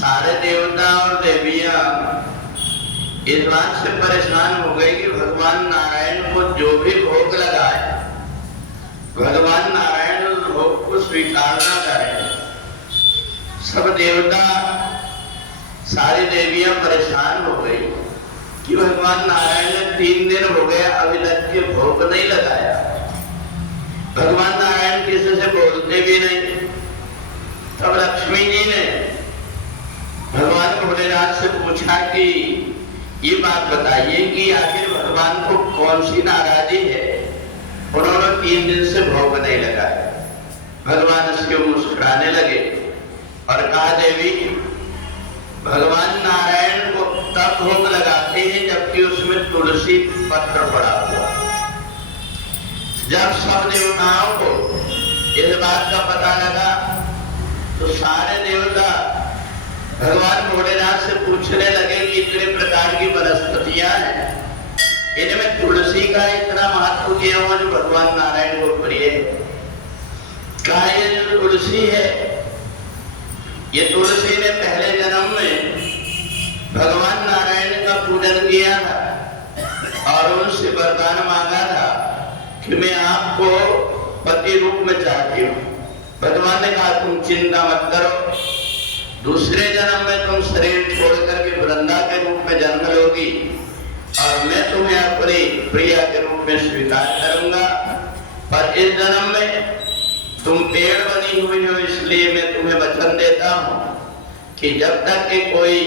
सारे देवता और देवियां इस बात से परेशान हो गए कि भगवान नारायण को जो भी भोग लगाए, भगवान नारायण उस भोग को स्वीकार ना करें। सब देवता, सारी देवियां परेशान हो गई कि भगवान नारायण ने 3 दिन हो गए अभी तक के भोग नहीं लगाया। भगवान नारायण किसी से बोलते भी नहीं। तब लक्ष्मी जी ने भगवान भोलेनाथ से पूछा कि ये बात बताइए कि आखिर भगवान को कौन सी नाराजगी है, उन्होंने 3 दिन से भोग नहीं लगाया। भगवान उसके मुस्कुराने लगे और कहा, देवी, भगवान नारायण को तब भोग लगाते हैं जबकि उसमें तुलसी पत्र पड़ा हुआ। जब सब देवताओं को इस बात का पता लगा तो सारे देवता भगवान भोलेनाथ से पूछने लगे कि इतने प्रकार की वनस्पतियां हैं, इनमें तुलसी का इतना महत्व क्यों है जो भगवान नारायण को प्रिय है? कहा, ये जो तुलसी है, ये तुलसी ने पहले जन्म में भगवान नारायण का पूजन किया था और उनसे वरदान मांगा था कि मैं आपको पति रूप में चाहती हूँ। भगवान ने कहा, तुम चिंता मत करो, दूसरे जन्म में तुम शरीर छोड़ करके वृंदा के रूप में जन्म लोगी और मैं तुम्हें अपनी प्रिया के रूप में स्वीकार करूंगा। पर इस जन्म में तुम पेड़ बनी हुई हो, इसलिए मैं तुम्हें वचन देता हूँ कि जब तक कि कोई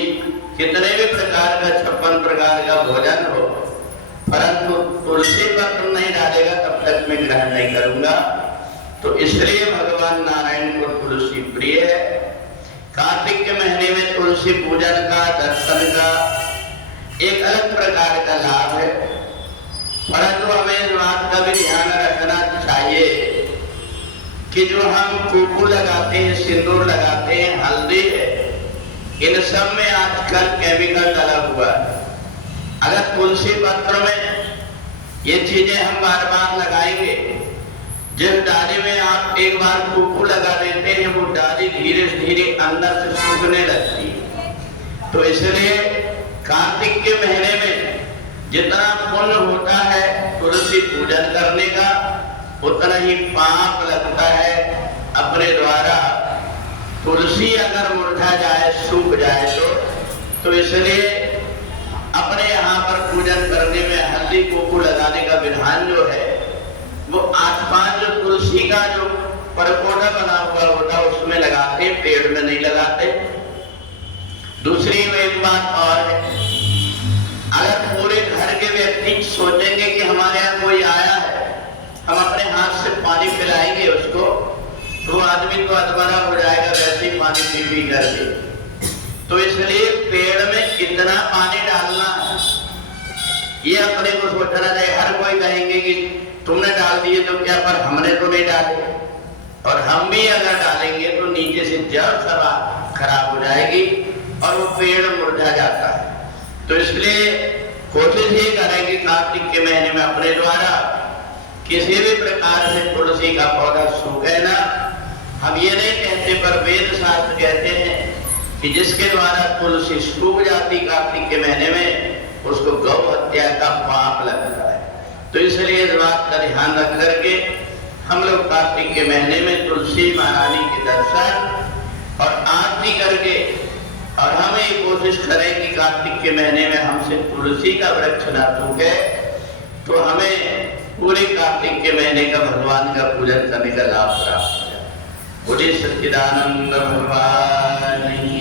कितने भी प्रकार का 56 प्रकार का भोजन हो, परंतु तुलसी पत्र नहीं डालेगा तब तक मैं ग्रहण नहीं करूंगा। तो इसलिए भगवान नारायण को तुलसी प्रिय है। कार्तिक के महीने में तुलसी पूजन का, दर्शन का एक अलग प्रकार का लाभ है, परंतु हमें इस बात का भी ध्यान रखना चाहिए कि जो हम कुकू लगाते हैं, सिंदूर लगाते हैं, हल्दी है, इन सब में आजकल केमिकल डाला हुआ है। अगर तुलसी पत्र में ये चीजें हम बार बार लगाएंगे, जिस डाली में आप एक बार कुकू लगा देते हैं वो डाली धीरे धीरे अंदर से सूखने लगती है। तो इसलिए कार्तिक के महीने में जितना पुण्य होता है तुलसी पूजन करने का, उतना ही पाप लगता है अपने द्वारा। तुलसी अगर मुरझा जाए, सूख जाए तो इसलिए अपने यहाँ पर पूजन करने में हल्दी कुकू लगाने का विधान जो है वो आसपास जो तुलसी का जो परकोटा बना हुआ होता है उसमें लगाते, पेड़ में नहीं लगाते। दूसरी एक बात और है, अगर पूरे घर के व्यक्ति सोचेंगे कि हमारे यहाँ कोई आया है, हम अपने हाथ से पानी पिलाएंगे उसको, तो आदमी तो अधमरा हो जाएगा वैसे ही पानी पी करके। तो इसलिए पेड़ में कितना पानी डालना है ये अपने को सोचना चाहिए। हर कोई कहेंगे कि तुमने डाल दिए तो क्या, पर हमने तो नहीं डाले, और हम भी अगर डालेंगे तो नीचे से जड़ सभा खराब हो जाएगी और वो पेड़ मुरझा जाता है। तो इसलिए कोशिश ये करें कि कार्तिक के महीने में अपने द्वारा किसी भी प्रकार से तुलसी का पौधा सूखे ना। हम ये नहीं कहते, पर वेद शास्त्र कहते हैं कि जिसके द्वारा तुलसी सूख जाती कार्तिक के महीने में उसको गौ हत्या का पाप लगता है। तो इसलिए इस बात का ध्यान रख करके हम लोग कार्तिक के महीने में तुलसी महारानी के दर्शन और आरती करके, और हम ये कोशिश करें कि कार्तिक के महीने में हमसे तुलसी का वृक्ष न सूखे, तो हमें पूरे कार्तिक के महीने का भगवान का पूजन करने का लाभ प्राप्त हो जाए। बोलिए सच्चिदानंद भगवान।